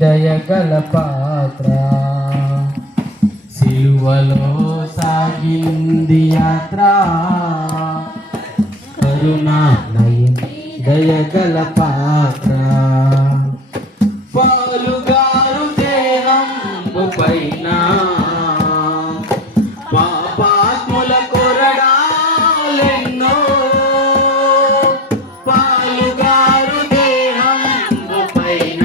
దయగల పాత్ర. సిలువలో సాగింది యాత్ర, కరుణామయం దయగల పాత్ర. పాలుగారు దేహంబు పైన పాపాత్ముల కొరడాలెన్నో. పాలుగారు దేహంబు పైన